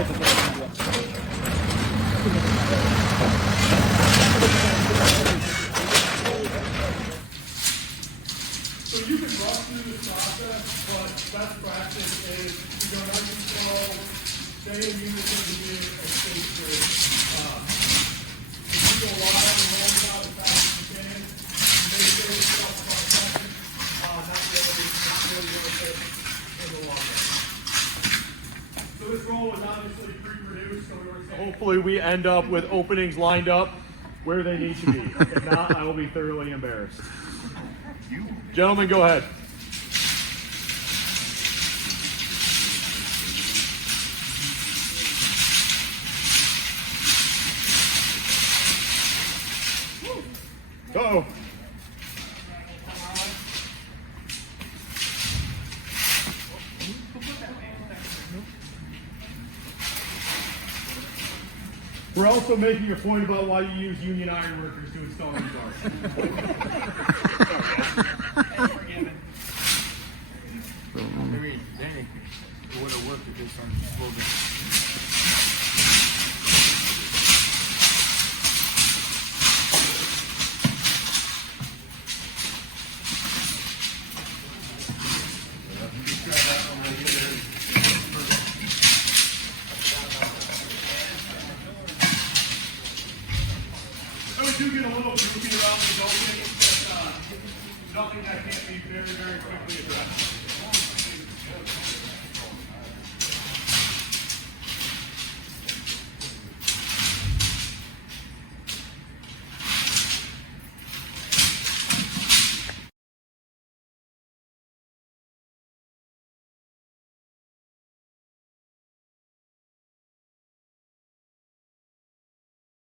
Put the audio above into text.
So you can rush through this process, but best practice is to go nice and slow, stay in unison to be a safe trade. If you go wide and roll it out as fast as you can, you may save yourself a couple seconds, not really worth it in the long run. So this roll was obviously pre-produced, so we were saying hopefully we end up with openings lined up where they need to be. If not, I will be thoroughly embarrassed. Gentlemen, go ahead. Go. We're also making a point about why you use union iron workers to install these arcs. Dang, it would have worked if this on slow down. So we do get a little goofy around the opening, but nothing that can't be very, very quickly addressed.